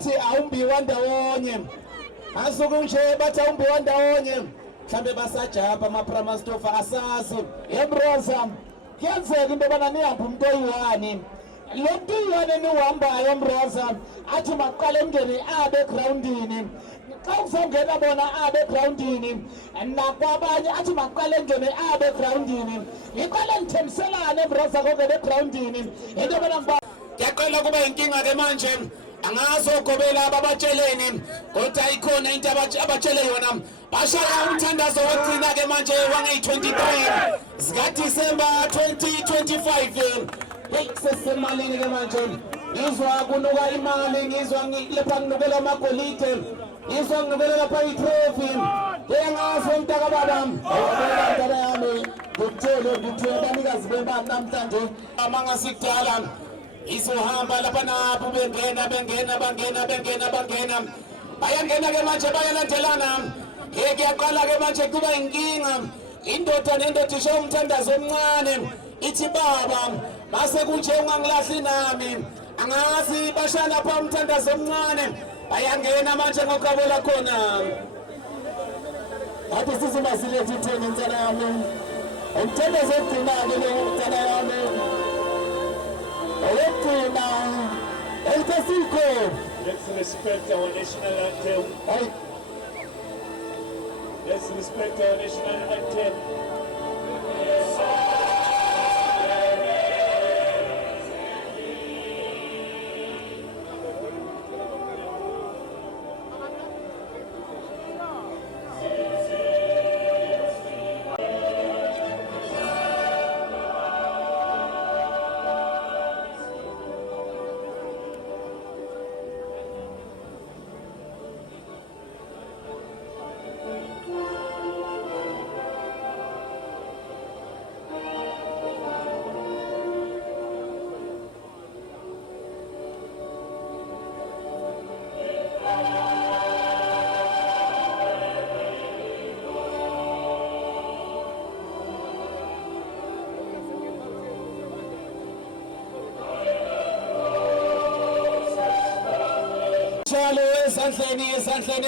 bathi awumbiwa ndawonye asuke nje bathi awumbiwa ndawonye mhlambe basajapa ama-Prima Stofa asazi yemroza kuyenzeka into yobana nihambe umuntu oyi-1 lo muntu oyi-1 niwuhambayo mroza athi maqale emngeni abe egrawundini xa uzongena bona abe egrawundini nakwabanye athi maqale engene abe egrawundini iqale nithembiselane mroza kongena egrawundini into yobana ngiyaqela kuba yinkinga-ke manje angazogobela ababatsheleni kodwa ikhona into abatshele yona bashaya umthandazo wokugcina-ke manje wangeyi-23 zikaDisemba 2025 heyi sesisemalini-ke manje ngizwa kunuka imali ngizwa lepha nginukela amagolide ngizwa nginukela lapha i-trophy engaso mntakababa ntaba yami ngikutshele abanikazi bemali namhlanje amangasikudala izohamba lapha napho bangena bayangena-ke manje bayalandelana kuyaqala-ke manje kuba inkinga indoda nendoda isho umthandazo omncane ithi baba mase kunje ungangilahli nami angazi basha lapha umthandazo omncane bayangena manje ngokabola khona athi sizimasilethi itheni insana yami umthandazo ogcina-ke lo insana yami Let's respect our national anthem. Let's respect our national anthem.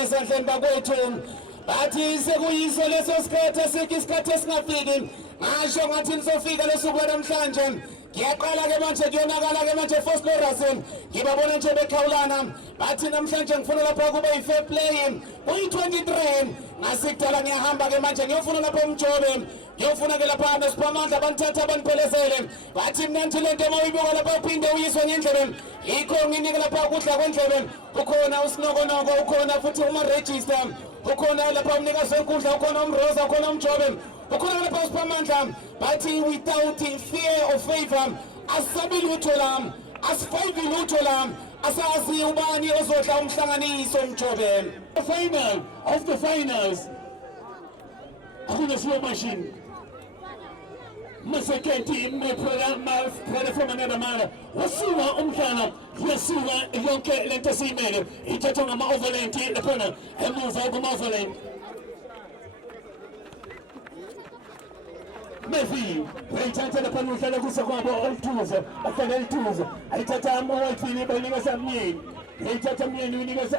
esandleni bakwethu bathi sekuyiso leso sikhathi esikho isikhathi esingafiki ngasho ngathi nisofika losuku lwanamhlanje ngiyaqala-ke manje kuyonakala-ke manje Phosphorus ngibabona nje bekhawulana bathi namhlanje ngifuna lapha kube yi-fair play kuyi-23 ngasikudala ngiyahamba-ke manje ngiyofuna lapha umjobe ngiyofuna-ke lapha nosiphamandla banithatha baniphelezele bathi mna nje lento uma uyibuka lapha uphinde uyiswe ngendlebe yikho nginike lapha ukudla kwendlebe ukhona usinokonoko ukhona futhi uma-register ukhona lapha umnikazi wekudla ukhona umroza ukhona umjobe ukhona lapha usiphamandla bathi without fear or favor asabi lutho lami asifayivi lutho lami asazi ubani ozodla umhlanganiso umjobe. The final of the finals kuna slow machine masekenti mpreda from another mother wasuka umhlana yasuka yonke lento esiyimele ithathwa ngama-overland laphana emuva kuma-overland Mefi ayithatha laphana uhlala kusa kwabo olithuza ahlala elithuza ayithatha ama-whitefini bayinikeza myeni ayithatha myeni uyinikeza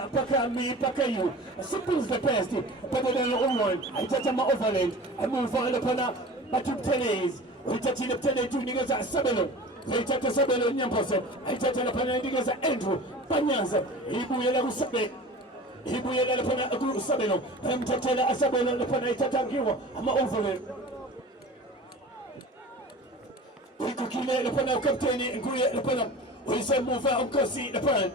pakayu simple is the best better than all one ayithatha ama-overland emuva laphana bathi ubuthelezi uyithathile buthelethi uyinikeza isabelo ayithatha isabelo nyamposo ayithatha laphana uyinikeza Andrew Banyaza ibuyela kusabelo ibuyela laphana kusabelo emthathela asabelo laphana ayithatha ngiwo ama-overland uyikhukhile laphana ukapteni nguye laphana uyisemuva umkhosi laphana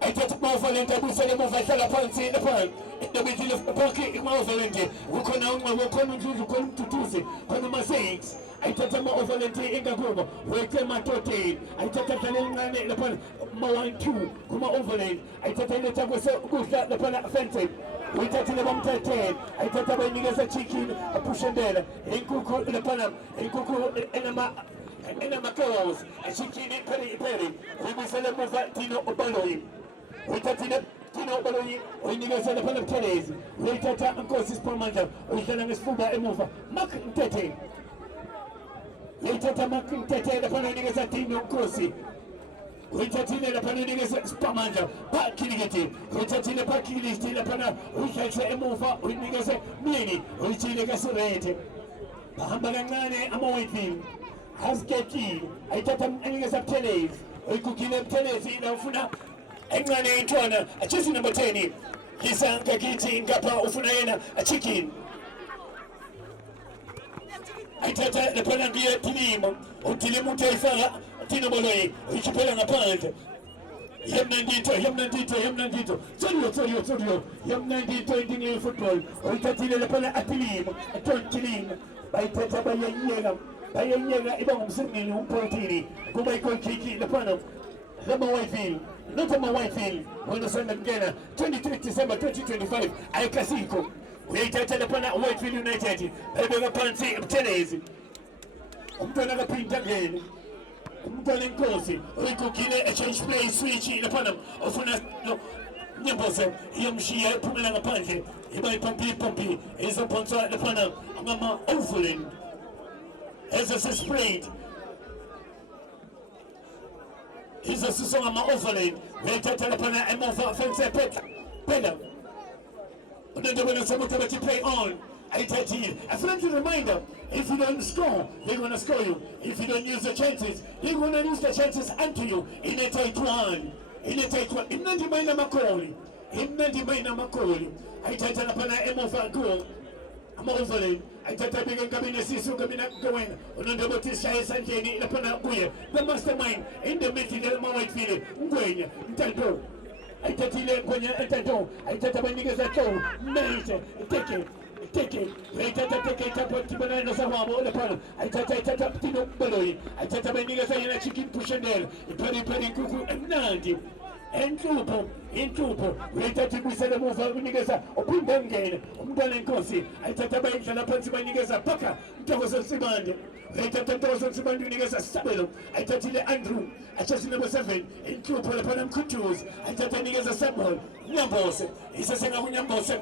ayithatha kuma-overland abuyisele emuva ahlala phansi laphana ndabuyisile bonke kuma-overland kukhona unqaba khona uNdludlu khona uMduduzi khona uma-6 ayithatha ama-overland engakubo wethe emadodeni ayithatha dlala elincane laphana ma-1-2 kuma-overland ayithatha iletha kudla laphana Fenton uyithathile bamthathele ayithatha bayinikeza chicken apushendela inkukhu laphana inkukhu enama-cows chicken peri uyibuyisele emuva Tino Obaloyi uyithathile Tino Obaloyi uyinikeza laphana buthelezi uyithatha Nkosi Siphamandla uyihlala ngesifuba emuva Mark Mtete uyithatha Mark Mtete laphana uyinikeza Tino Nkosi uitatile lapana unikeza spamanja pakiligeti uitatile pakiligeti lapana uiketse emuva unikeza mieni uitile kasurete bahamba kancane ama-Whitefield hasikeki ayithatha unikeza Buthelezi uyikukile Buthelezi ufuna encane intwana achesi number 10 lisa ngakithi ngapha ufuna yena chicken ayithatha lapana ngiye Tilimo uTilimo utayifaka Tino Boloyi uyichiphela ngaphandle yamnandito Tsolio yamnandito indinge football uyithathile lapana aTilimo Tilimo bayithatha bayenyeka iba ngumsingeni umpolitini kuba i-goal kick lapana ama-Whitefield not ama-Whitefield wena sanda kungena 23 December 2025 ayikasiko uyayithatha lapana Whitefield United bayibeka phansi Buthelezi umntwana kaphinda ngene umntwana inkosi uyigugile a-change play switch lapana ufuna Nyembose iyamshiya iphumela ngaphandle iba ipompi izophonswa lapana ngama-Overland ezesisprayed izosiswa ngama-Overland uyayithatha lapana emuva fence pela unendobona somuthi abathi play on ayithathile. A friendly reminder, if you don't score, they're going to score you. If you don't use the chances, they're going to use the chances unto you. In a tight one. Imnandi maina makoli. Ayithatha lapana emuva goal. Ama-Overland ayithatha bika nkabina sisu nkabina gawena unondobothi shaya esandleni lapana kuye the mastermind in the meeting ama-Whitefield Ngwenya Ntando ayithathile Ngwenya Ntando ayithatha banikeza Joe mate teke ayithatha teke itapha nasawabo lapana ayithatha Tino Boloyi ayithatha banikeza yena chicken pushendela ipari nkuku emnandi inhlupho uyayithatha ibuyisele emuva unikeza uphinde ngene umntwana enkosi ayithatha bayidlala phansi bayinikeza phaka Ntokozo Nsibande uyayithatha Ntokozo Nsibande unikeza Sabelo ayithathile Andrew achesi number 7 inhlupho laphana Mkhuthuzi ayithatha inikeza Samuel Nyambose isesengakunyambose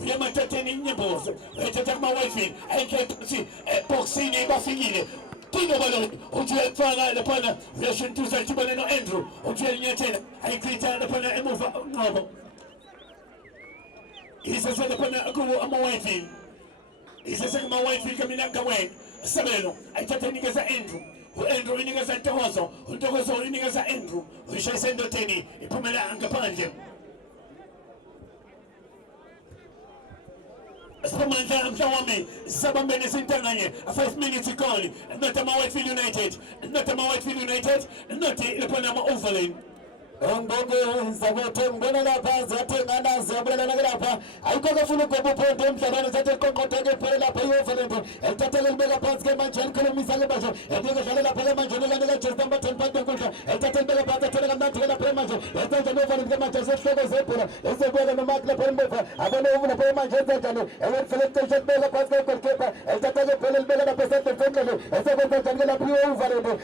uyemathateni Nyambose uyayithatha kuma-Whitefield ayikephansi boxini bafikile Tino Boloyi uthi uyakufaka lapana uyashuntuza idibane no-Andrew uthi uyalinyathela ayikhitha lapana emuva unqobo isese lapana kuwo ama-Whitefield isese kuma-Whitefield kamina ngawena Sabelo ayithatha inikeza Andrew inikeza Ntokozo inikeza Andrew uyishayisa endodeni iphumela ngaphandle Spamanja mhlawami sabambene sintanganye 5 minutes gone not ama-Whitefield United not lapana ama-Overland Ngogo zaboto ngona lapha zathengana ziyabulana lapha ayikho funa ugobo point emhlabeni zathe konqotheke phela lapha i-Overland elithathele libeka phansi ke manje likhulumisa ke manje edike dlala lapha ke manje ulandela just number 10 phansi enkundla elithathele libeka phansi athele kamnandi ke lapha manje esenza no-Overland ke manje sesihloko zebhola esebeka noMark lapha embofa abone lapha manje enzanjani select beka phansi ke goalkeeper elithathele phela libeka lapha esenkonhlelo esekwenza njani ke lapha i-Overland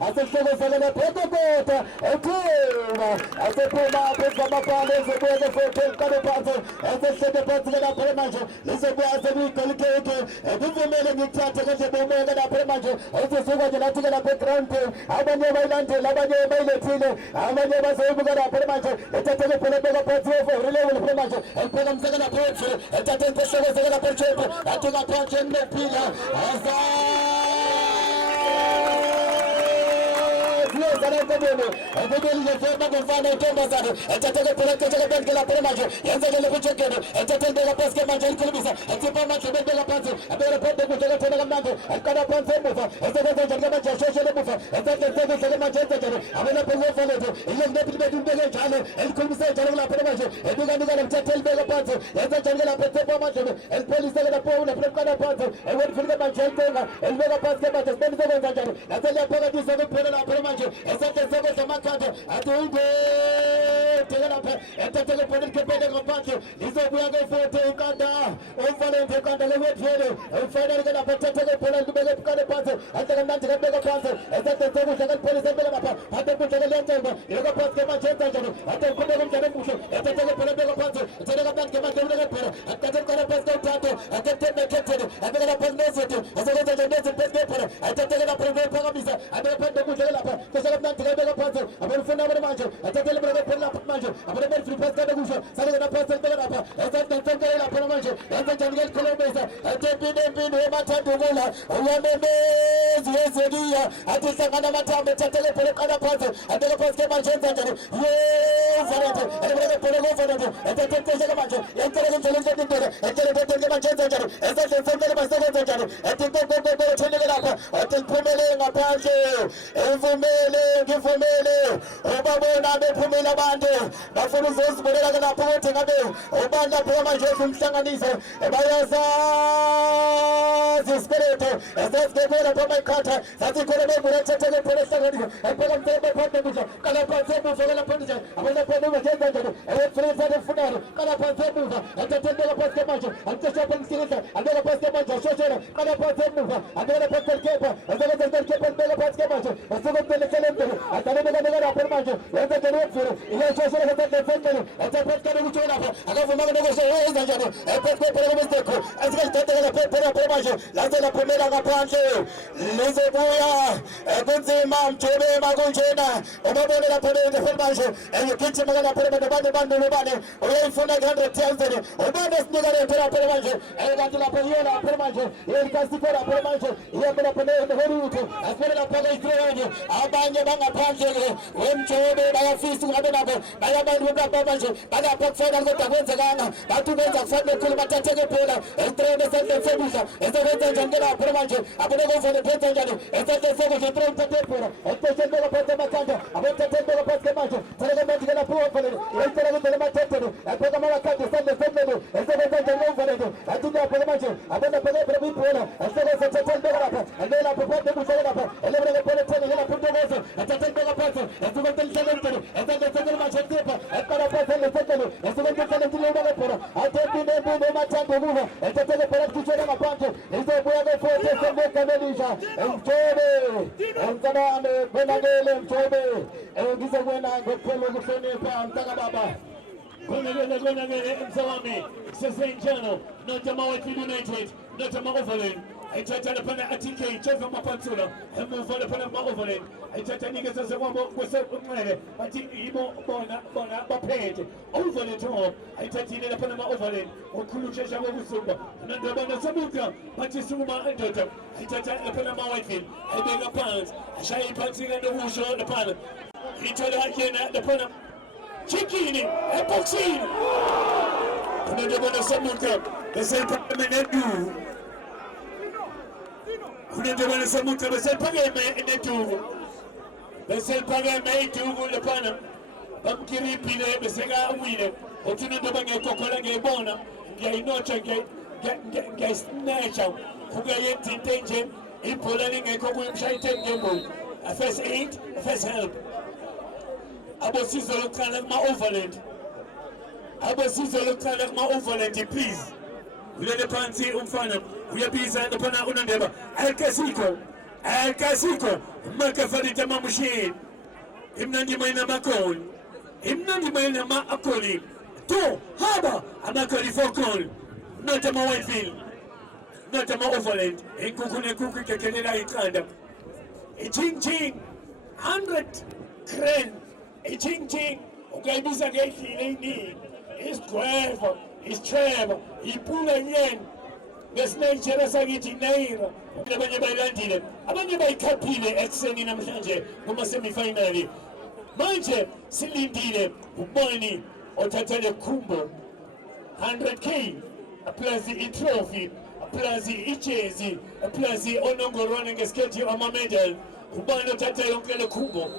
asesihloko sakela phekokota ephuma asephuma phezu kwamabhala ezobuya ke-14 kale phansi esehleke phansi ke lapha manje lizobuya sekuyigolkeke kuvumele ngikuthathe ke nje bomoya ke lapha manje esesuka nje lathi ke lapha eground abanye bayilandela abanye bayilethile abanye bazoyibuka lapha manje ethathele phela beka phansi overlevel lapha manje elipheka mseke lapha ephile ethathe impehleko seke lapha echepe athi ngaphansi enophila Ebebeli nefema kumfana intombazane ethathele phela ethathele bonke lapha manje yenzekele kuchekeni ethathele beka phansi ke manje likhulumisa ethipha manje beka phansi abeka phansi kuthela thela kamnandi eqala phansi emuva esebenza njani manje shoshele emuva esebenza manje enzekele abena phela uFalete ile ngepi bethu beke njalo elikhulumisa njalo lapha manje ebika lemthathele beka phansi yenza njani lapha ethipha manje elipolisa ke lapha una phela phansi ewethu manje entenga elibeka phansi ke manje sibenza njani nathele phakathi sokuphela lapha manje esebenza makhanda athunde lapha ethathele phela ikepele ngaphansi lizobuya ke futhi inkanda uMvalente inkanda lewethu ufanele ke lapha ethathele phela libeke phukane phansi ahleka mnandi ke beka phansi esebenza kuhle ke police beka lapha ade kuhle ke lentemba yeka phansi ke manje njalo ade kuhle kumjane kuhle ethathele phela beka phansi ethathele mnandi ke manje uleke phela athathe phela phansi ke uthathe akethe abeka lapha nezethu esebenza nje nezethu phela athathele lapha ngephakamisa kesha mnandi kabeka phansi abafuna manje athathele beka phela manje abafuna free pass kada kusho sale kana pass beka lapha esathele lapha manje yenza njani ke Kolobesa athepinde emathanda ukula uyamemezi yezelia athi hlangana mathambo ethathele phela kada phansi abeka phansi ke manje yenza njani Vanate abeka phela Vanate athathele ke manje yenza njani athathele manje yenza njani esathele basebenza njani athathele thele lapha athiphumelele ngaphandle evumele ngivumele ubabona bephumela abantu bafuna uzosibonela ke lapho ukuthi ngabe ubani lapho manje umhlanganiso bayazazi isikeleto ezasikebela phoma ikhata sathi khona bebuya thathele phela hlanganiso ephela mthembe phande kusho kana phansi ebuvela phande abona phela uyenza njani efreza lefunalo kana phansi ebuva athathele phansi manje athatha phansi abeka phansi manje shoshela kana phansi ebuva abeka phansi kepa ezakenza kepa beka phansi manje asukupele selembele atalebeka beka lapho manje yenza njani wefuru iyashoshela kathathele athatha kana kutsho lapha akavuma ngokusho yenza njani ephela phela beseko asikathathele phela manje lazela phumela ngaphandle lizobuya kunzima mjobe makunjena ubabone lapho phela manje ngigijima kana phela abantu bane uyayifuna 100,000 ubane sinika phela manje kanti lapho yena phela manje yelikasiko lapho manje yena phela ngeholuthi asibela phela isilenge abanye bangaphandle ke wemjobe bayafisa ungabe nabo bayabantu lapha manje balapha kufana kodwa kwenzekanga bathi benza kufanele khulu bathatheke phela estrene sendefebusha esebenza njani lapho manje abone kuvele phethe njani esendefebusha estrene phela esendefebusha phela mathanda abothatheke phela manje theleke manje lapho phela yesela kuvele mathethelo yapheka mawakade sendefebusha esebenza njani uvele athi lapho manje abona phela ibhola esebenza thetheleke lapha lapho phela kusho lapha elebele phela thele lapho ntokozo athatheke phela esebenza njani esebenza manje tipha eqala phela lesekelo esebenza njani lapho athepinde mathanda kuva ethatheke phela kuthela ngaphandle izobuya ke futhi sembekelisha emjobe emkanane benakele emjobe ngizokwena ngokuphela ukuhlonipha mntaka baba konakele emsawami sesenjalo notama United notama Overland aithatha lapha athike Joseph Mapatsula emuva lapha ma-Overland aithatha nikeza sekwabo kwesekunxele bathi yibo bona baphethe Overland home aithathile lapha ma-Overland ukhulushesha kokusumba nandabana sabuka bathi suma endoda aithatha lapha ma-Whitefield ayibeka phansi ashaya iphansi kandokusho lapha ithola yena lapha Chikini eboxing kunendabana sabuka besephakeme kunendabana sabuka besephakeme neduku besephakeme iduku laphana bamkiripile besekawile uthi nendaba ngekokhola ngiyibona ngiyayinotsha ngiyayisnatcha kukayenza into enje ibhola lingekho kuyimshaya itheni ngembuku first aid first help abosizo lokuqala kuma-Overland abosizo lokuqala kuma-Overland please ulele phansi umfana uyabiza laphana unondeba alkasiko makafarita mamushini imnandi mayina makoni imnandi mayina ma-akoli to haba amakoli fokol not ama-Whitefield not ama-Overland inkukhu nenkukhu ikekelela iqanda iching 100 grand iching ukayibiza ngedlile iningi isigweva isitreva ipula yeni ngesinayitshela sakithi naira abanye bayilandile abanye bayikhaphile ekuseni namhlanje noma semifinali manje silindile ubani othathele khumbo 100k plus i-trophy plus ijezi plus onongorwane ngesikhethi ama-medal ubani othatha yonke le khumbo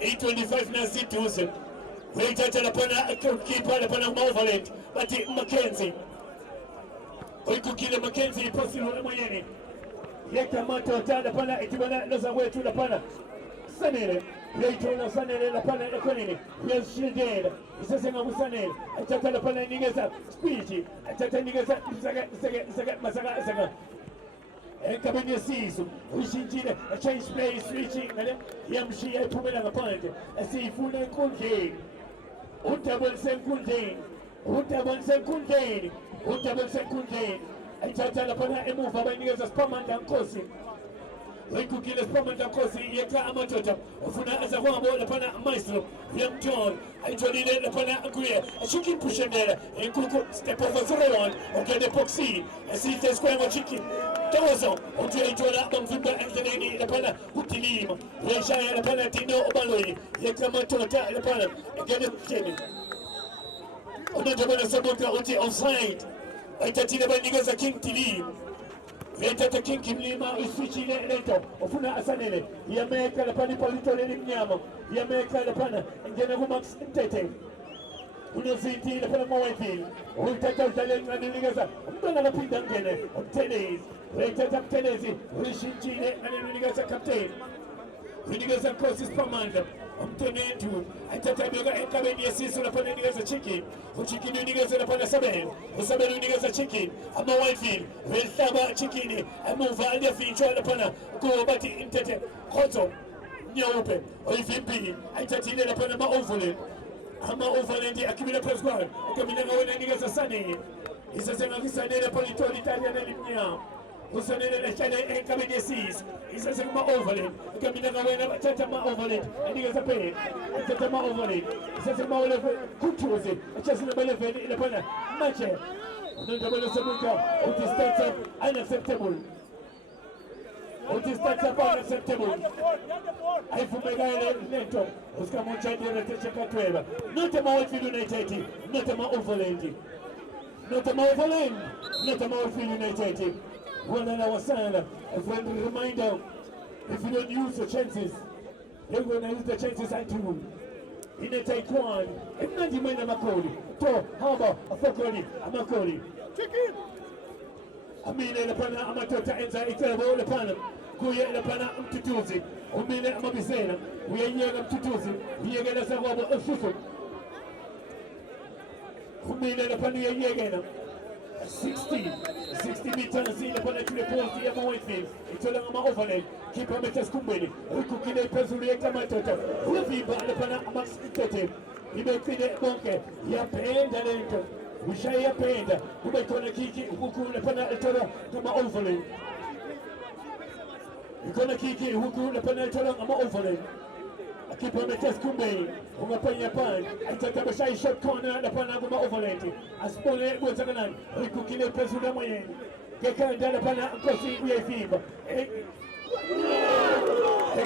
825 naziduze uyayithatha laphana keeper laphana kuma-Overland bathi Mackenzie oyikukile Mackenzie iphosile emoyeni yekamato laphana itibana nozakwethu laphana Sanele uyayithola Sanele laphana ekhoneni uyazishindela isesengabusanele athatha laphana inikeza speech athatha inikeza masaka enkabeni yesisu uyishintshile change play switching ngale yamshiya iphumela ngaphandle esiyifuna enkundleni udouble senkundleni ayithatha laphana emuva bayinikeza Siphamanda Nkosi Wikukile spamanta kosi yeka amatota ufuna azakwambo lapana maestro Young John aitolile lapana akuye chicken pushendera inkuku step over 01 okende poxi asite square chicken tozo otuitola bamvimba Anthony lapana kutilima yeshaya lapana tino obaloyi yeka amatota lapana okende cheni onotabana sabuka uti offside aitatile bandiga za King Tilim Veta King Kimlima uswichile leto ofuna asanele yameka lapani politole mnyama yameka lapana ngene ku Max Ntete unoziti lapana mwaiti utata talent aniligaza mtana napinda ngene tennis veta tennis rishinchile aniligaza captain Vinigaza courses pamanda Mtenetu Aitatabioga Ekabeni Yasisu lapana nigaza chicken Uchikini nigaza lapana sabel Usabelu nigaza chicken Ama Whitefield Veltaba chickini Ama Uvaldia Fincho lapana Kuwabati Intete Koto Nyaupe Oifimpi Aitatile lapana maovule Ama ovalendi Akimina Presquad Akamina Gawena nigaza sane Isasema kisane lapani toli Italiana limnya Usanele le chale Ekabeni Yasis Isasema overland Akamina Gawena Batata ma overland Nigaza pe Atata ma overland Isasema ole Kutuze Achasina belefe Lapana Mache Nontabele Sabuka Utistate unacceptable Utistate unacceptable Aifumegale Neto Uska Monchadi Retecha Katweba Notama Whitefield United Notama overland Notama overland Notama Whitefield United One and our son, a friendly reminder, if you don't use the chances, you're going to use the chances I do. In a taekwondo, if not you mean a Makoli, to how about a Fokoli, a Makoli? I mean, a Pana Amatota and Zaitabo, the Panam, Kuya, the Pana Tutuzi, Umina Mabisena, we are young up Tutuzi, we are going to say about a Susu. Umina the Pania Yagana. 60 meters in the planetary post here for Whitefield. It's a long overlay. Keep a meter scumbini. We cook in a Pesulieta Matota. Who be by the Panamax Tete. He may feed a monkey. He a pain the lento. We shall a pain. Who may call a kiki who cool the Panatella to my overlay. You call a kiki who cool the Panatella to my overlay. I keep on the test Kumbe, who are paying a pan, and take a shy shot corner at the Panama overlating. I spoil it with a man, we cook in a president. Get kind of Panama crossing we a fever. Take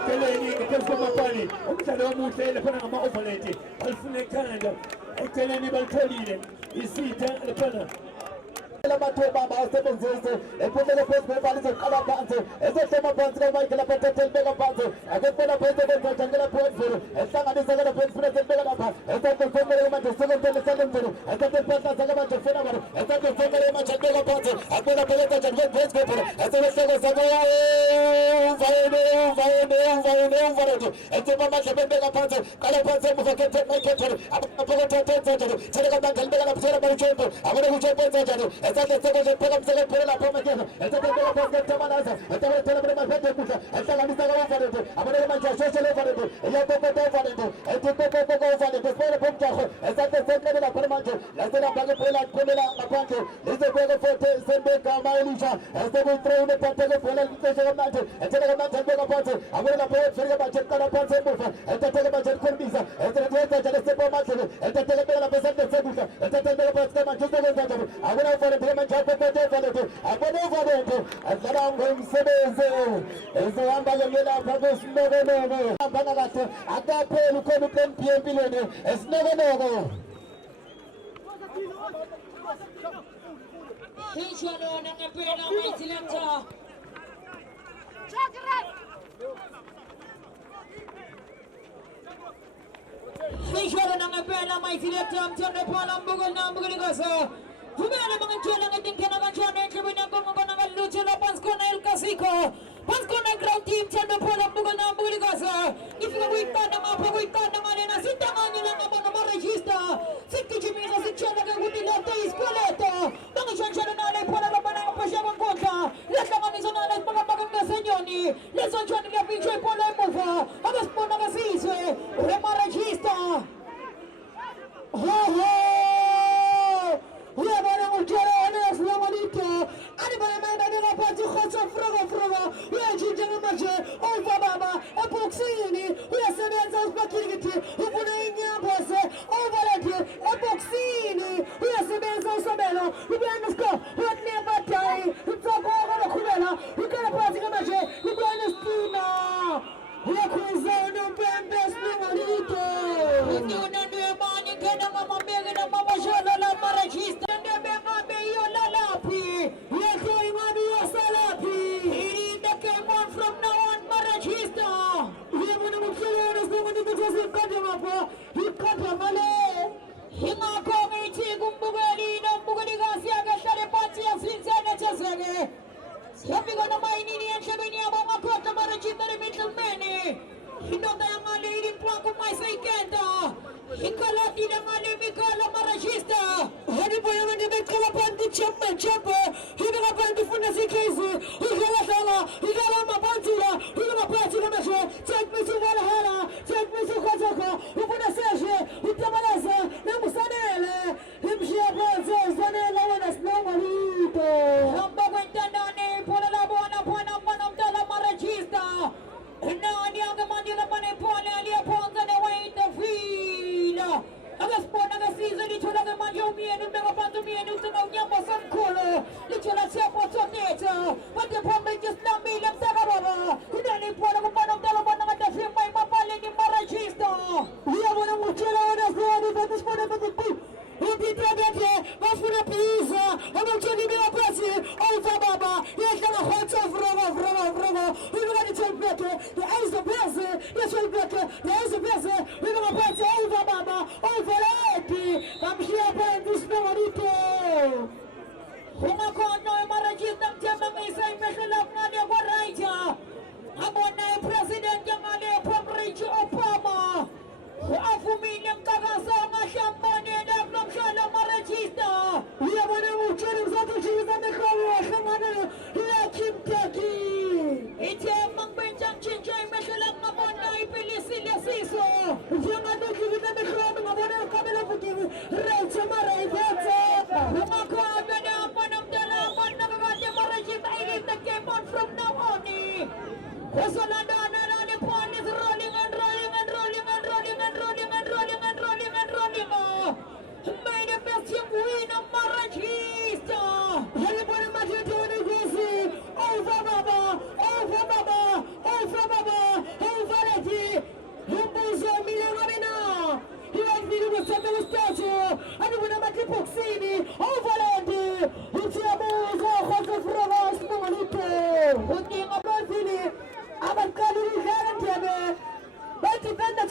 a lady, it comes from a party. Oxalamo say the Panama overlating. Alfine Canada, Ekalani Baltolini, you see the Panama. La matoba ba seven zese e pone le pes prepare se kala panze e se toma panze mai che la pete tel mega panze a che pena pese del tangela può fare e sta a disare la pes prepare mega panze e sta che come ma che sono delle salentero e sta che pesa se ma che fena maro e sta che come ma che mega panze a quella pelota che vuol pes prepare e se le sego sago vai e se ma che mega panze kala panze mo che te mai che fare a poco te se le canta il mega la pera per tempo a voi che pensa esta que se pega por la forma que esta que pega por que toma nada esta que te le más de puta esta la lista va a hacer a ver más ya se le va a hacer ella poco te va a hacer este poco va a hacer después de punto esta que se de la permanente la de la paga por la panque este juego fuerte se ve calma y lucha este muy trae una parte de por el que se gana este le gana el juego parte a ver la puede ser que checar la parte esta te le va a hacer con visa este le va a hacer este por más este te le pega la pesa de segunda este te le va a hacer más que a ver Prima Japo Potato, I put over it, and then I'm going to say, is the one by the Mila Purpose Novo, Panagata, at that point, who couldn't play PMP, it's never. Each one on a pair of my selector. Each one on a pair of my selector, I'm turning upon a Google number. Humana mga tiyala ng ating kinakasyon na ikabinang kung mga lucha na Pansko na El Casico. Pansko na ground team siya na po lang bugal na ang buligasa. Ifikawitan na mga pawitan na mga nina. Sintangan niya lang ang mga marejista. Sikti Jimina si siya nagagutin na ito iskuleto. Mga siya na nalay po na naman ang pasyamang kontra. Latangan ni Sonales mga maganda sa inyo ni. Leson siya nila pinchoy po na imufa. Agas po nagasiswe. Remarejista. Ho! Ani bana mai da na pati khotsa froga we jinja maje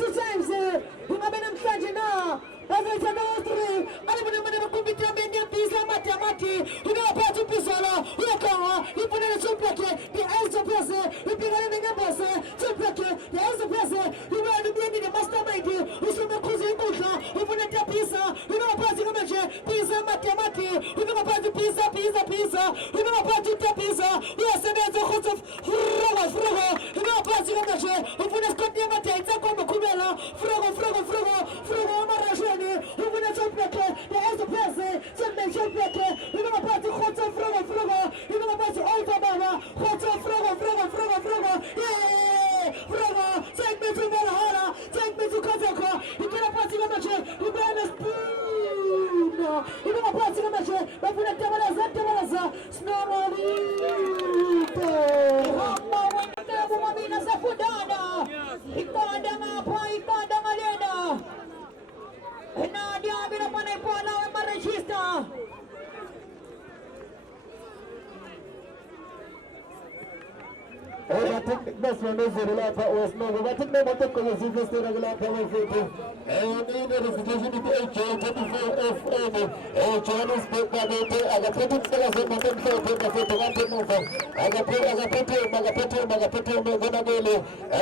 two times. Umabena mkanje na. As I said, those three. I don't know if we can be pizza matamati. We don't have to pizzala. We are going. We put in a supermarket. The eyes of person. We put in a number. Supermarket. The eyes of person. We want to be in the mastermind. We should not cause a we put in a pizza. We don't have to pizza matamati. We don't have to pizza. We don't have to pizza. We are sending the host of Frogo. We don't have to we put a Scottish matamati. Come Kumela. Frogo. Marajani. We put a supermarket. The eyes of person. Something supermarket. We don't have to hot of Frogo. We don't have to alter Baba. Hot of Frogo. Yeah. Frogo. Take me to Valhalla. Take me to Kazako. You cannot pass in a match. You better spoon. You cannot pass in a match. But we don't have Snowball. Mabina sa Fudana. Ikada nga pa, ikada nga lena. Nadia binapanay po na marechista. I think best one is the Relapa was no, but I think they want to come and see the Relapa was it. And in the situation with the HL24FM, Chinese paper, I got put it for us in the I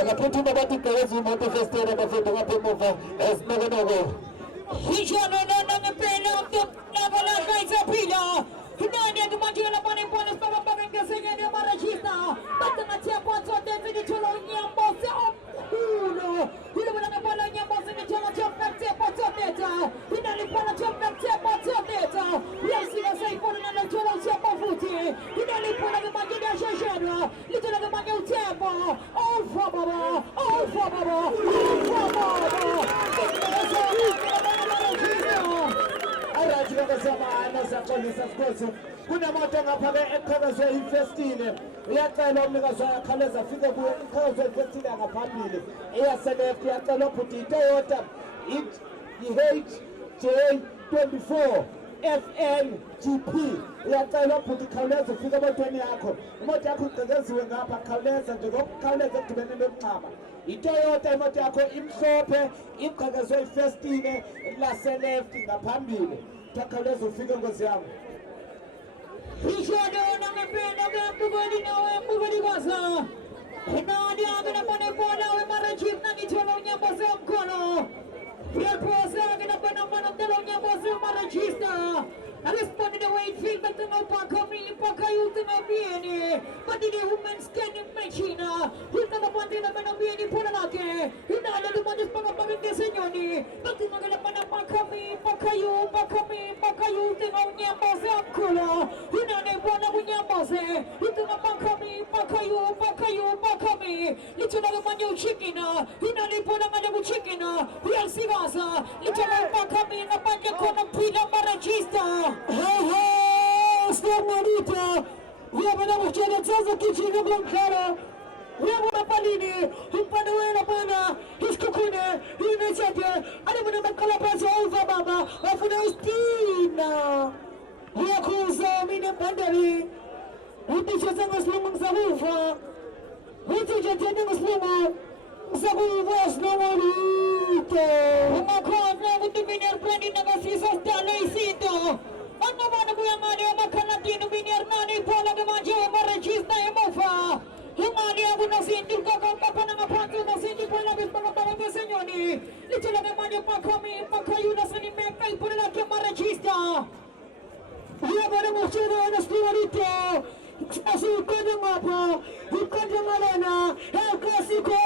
got put him about the colors who manifested about the move as Maganogo. Hijano na pena to na kaisa pila. Nani akimanjia na pale pale sababu banga senya ni marajista. Batanga tia kwato David Cholo nyambo se uno. Ile bwana pala nyambo se Cholo chopna tia kwato deta. Inali pala chopna tia kwato deta. Yesi na sai pole na Cholo tia pafuti. Inali pala kimanjia shashana. Litona kimanjia utempo. All for baba. Kuna moto ngapha eqhakazwe ifestile uyacela umnikazi wakhaleza afike kuye iqhakazwe ifestile ngaphambili eyaseleft uyacela ukuthi iToyota HJ24 FNGP uyacela ukuthi khawuleza ufike emotweni yakho imoto yakho igqekeziwe ngapha khawuleza nje ngokukhawuleza ekugcineni lokunqaba iToyota imoto yakho imhlophe igqekezwe ifestile laseleft ngaphambili takhawuleza ufike ngozi yami Hijano na mepena gambugoli na wembugoli gaza. Nani agana pone pona we marajista ni cholo nyamboze mkono. Pose agana pona pona delo nyamboze marajista. Responding the way field but no paka youth na bieni. But the women's scanning machine. Hilta na pande na mena bieni pona nake. Ina le dumande paka paka desenyoni. But no gana pona paka youth na nyamboze mkono. Ina ne pona nyamboze. Hilta na paka you. Litona na manyo chikina. Ina le pona manyo chikina. Real sigasa. Litona paka mi na panja kona pila marajista. Stormanita, we have another chance of kitchen in Blancana. We have a palini, who Panuela Pana, his Kukune, he knows it. I don't want to collapse over Baba, of Nestina. We are close in a pandemic. We teach us a Muslim Zavufa. We teach a generous Muslim. Zavuva, Snowmanita. My God, now with the winner, Brandy Nagasiso, Talaycito. Ano ba na kuya mani o makanatino binirnani pala gamanjo marajista emofa. Humani ako na sindir ko kapapa na mapanto na sindir ko labis mga bawang senyoni. Lito lang naman yung pagkayo na sa nimekay po na kaya marajista. Iya ba na mo siya na stiwarito. Kasi ikada nga po. Ikada nga na. El Clasico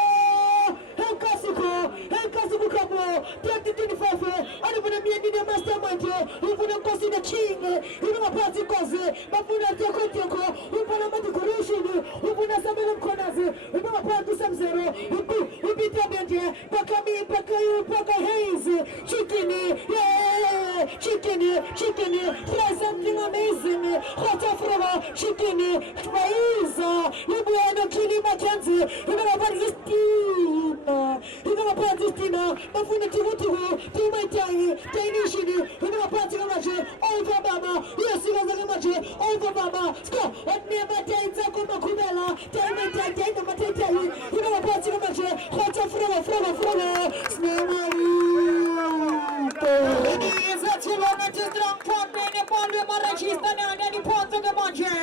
kamo. 2025. Ano ba na miyan din ang mastermind yo. Upo na kosi na king. Ino mapasi kosi. Mapo na tiyoko. Upo na matikurishin. Upo na sabi ng konazi. Ino mapasi samzero. Upi tabente. Paka haze. Chickeny. Try something amazing. Hot afro. Chickeny. Traiza. Ibu ano kili makenzi. Ino mapasi Ino mapasi Tina, Mafuna Timutu, Timaitai, Tainishini, Party Machi, over Baba, yes, you are the Machi, over Baba, Score, and never take Zakuma Kubela, Taimaitai, Taimaitai, you know, Party Machi, Hot of Froma, it is a kilometer drunk for many upon the Marachista and the Port of the Machi.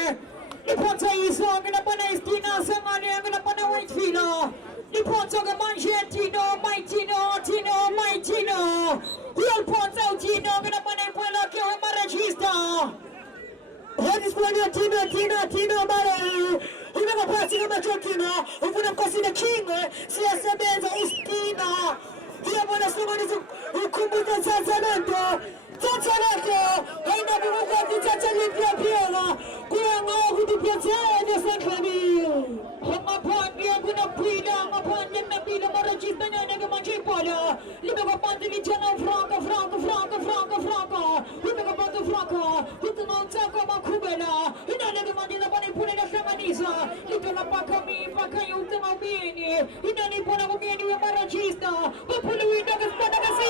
The Port is long in a Panestina, Samani, and a Panaway Fino. The Port of the Manchino, my Tino. Real Port out Tino, and a Panapuela, Marachista. That is when you're Tino, Mare. You never passing a Machotina, who would have cost the king, CSM is Tina. Here, when a someone is who could be the Sazanato. Tachanato, I never got the Tachalipia Piera. We are now with the Piazza and the Sacramil. From my point, we are going to plead upon them and be the Marachis and the Machipola. Living upon the Channel Franco. Living upon the Franco, with the Mount Taco Macubela. In another money, the money put in a Shamanisa. Little Pacami, Pacayuta Mini. In any point of me, you are Marachista. But put away the Spadagasi.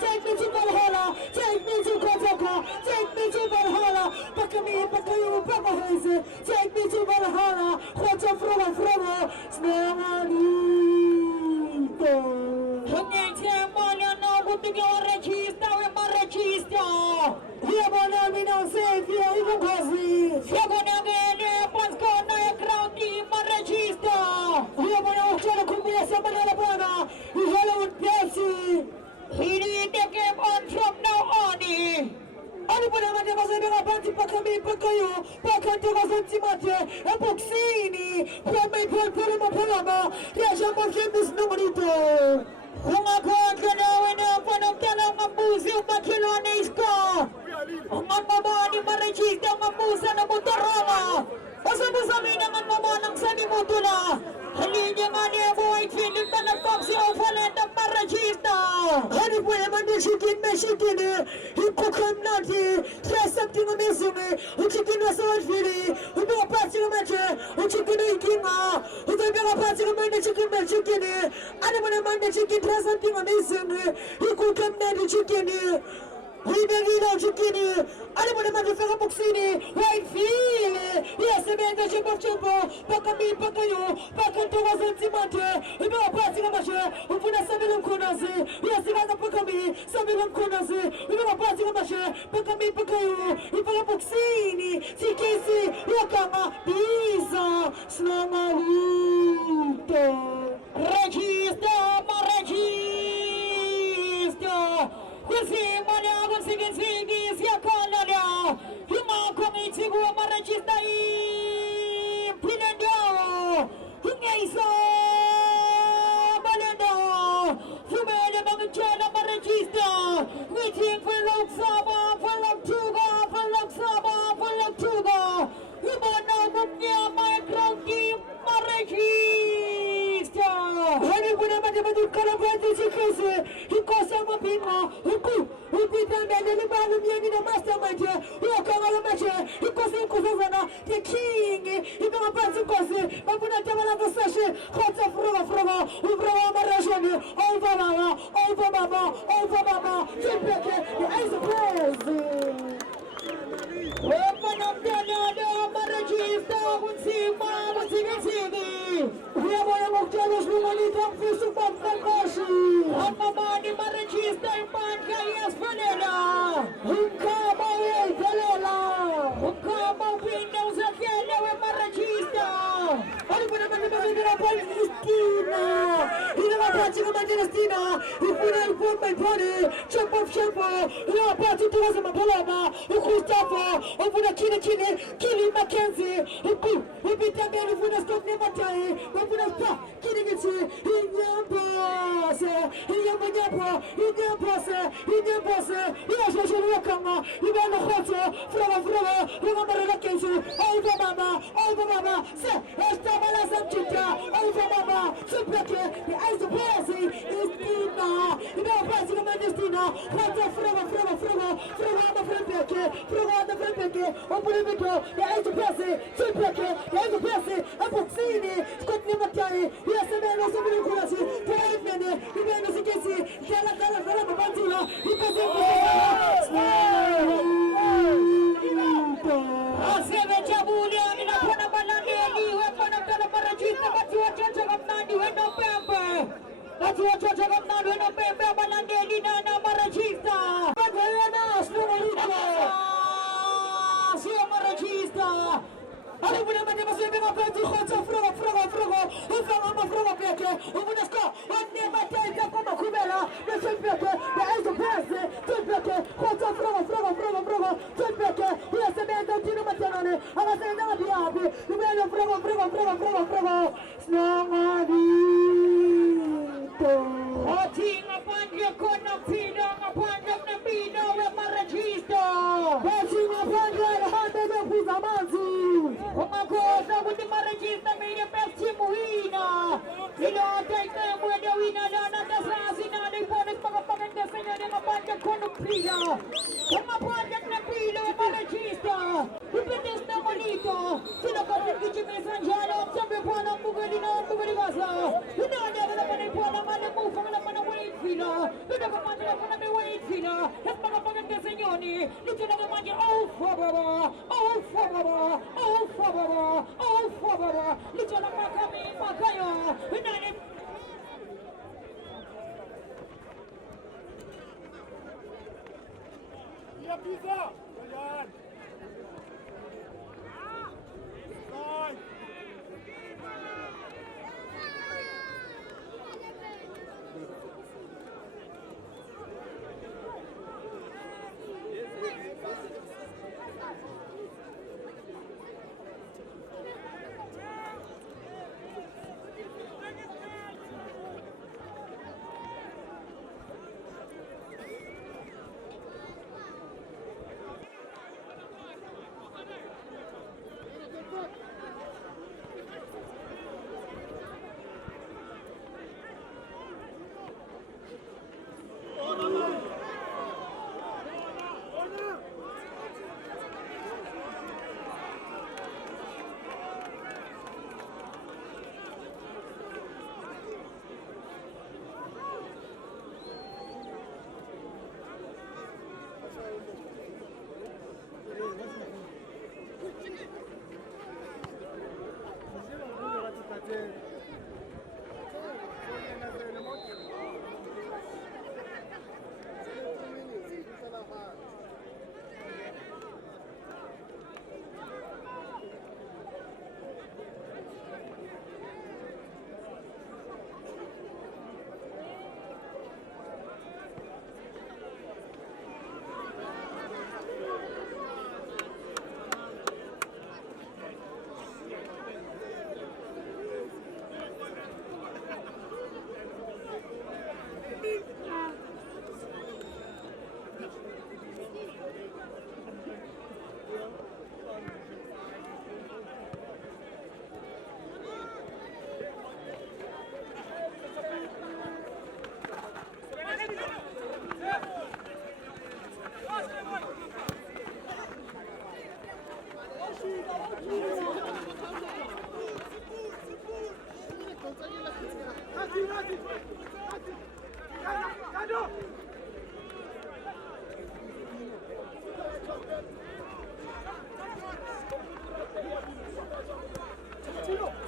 Take me to Valhalla, take me to Kotaka, take me to Valhalla, Pakayu, Papa, take me to Valhalla, Kota Froma, Snamanito. We are going to be no safe here, even Gossi. We are going to get a Pascona ground team, Marachista. We are going to try to come here, Samanabana. We hello with Pepsi. He did the game on from now on. Anybody was able to party Pacami, Pacayo, Pacanto, Timate, and Boxini, Prame, Palama, Yajamo James Nomanito. Humako, now, one of Talamabuzi, Makilanisco. Mamani, Marachista, Mamusa, and Motorama. Osamusamina, and Mama, and Sani Motula. Halina, Mania, Boy, Philip, and the Foxy of Holland, and Marachista. Anyway, when the chicken, Michigan, he cook him not here, try something amazing, who chicken was so free, who do a passing match, who chicken eating, who they never passing a man, the chicken, and when the chicken try something amazing, he cook him not the chicken. We need no chicken. I don't want to make a boxini. Right feel. Yes, I made the chip of Chimbo. Pacami, Pacayo, Pacanto was in Timate. We know a passing a masher. We put a Samuel Kunasi. Yes, it has a Pacami, Samuel Kunasi. We know a passing a masher. Pacami, Pacayo. We put a boxini. CKC, Yakama, Pisa, Snamalito. Regista, Maragista. We'll see, Mania, we'll sing and sing, is Yakalaya. You know, come into Marachista, Pinando, Hungasa, Balendo, Fumele, Mamachana, Marachista, waiting for Loksaba, for Loktuga, for Loksaba, for Loktuga. You know, Mumia, my ground team, Marachista. When you put a mathematical calibrated, he calls him a pinma, who beat them and the mastermind, who come on the match, he calls him Kosovana, the king, he come a passing course, but when I tell another session, hot of Froma, who brought Marashani, over Mama, the eyes of praise. Open up the Marachista, we see Mama, we are going to party of Manchester. If we don't put my body, jump off Shampo, no party to us, Mapalama, Christopher, over the Killy Mackenzie, who beat them down if we don't stop never tie, but we don't stop killing it in your boss, in your Manapo, in your boss, in your boss, yes, I should welcome you on the hotel, Flava, remember the case, over Mama, say, Estabala Sanchita, over Mama, Suplake, the eyes of Percy is Tina, you know, Percy of Majestina, what's a Frava, open the window, the eyes of Percy, Suplake, the eyes of Percy, Apoxini, Scott Nimatari, yes, a man of somebody who has it, the man of Sikesi, Kala Batula, he doesn't Aseme Jabulia, in a Panabalani, weapon of the Marajita, but you are judging of Nandi when November. That's what you're talking about when November, Balandeli, Nana Marajita. But Helena, Snowmalita, Sia Marajista. I don't know if I'm going to go to Frogo, if I'm a Frogo Peke, who would have got one never take up from a Kubela, the Simpeke, the eyes of Percy, Simpeke, what's a Frogo, Simpeke, yes, the man don't do Matanone, I was never be happy, the man of Frogo, Snowmadi. Hoting upon your corner, Pino, upon your Nabino, where Marajisto, watching upon your hundred of his Amazi. Umakosa with the Marajista made a best Timuina. You don't take them with the winner, the Sasina, the bonus for a pocket, the Senor, upon the Conopino. Come upon the Napino, Marajista. We put this Namonito. Sinagot the Kitchen Sanjano, some upon a Mugadino, Mugadivasa. You know, never upon a Pona, and move from a weight filler. You never want to upon a weight filler. Let's put up on the Senoni. Little of a money, oh, Fabara, little of Makami, Makayo, Pizza! Tino!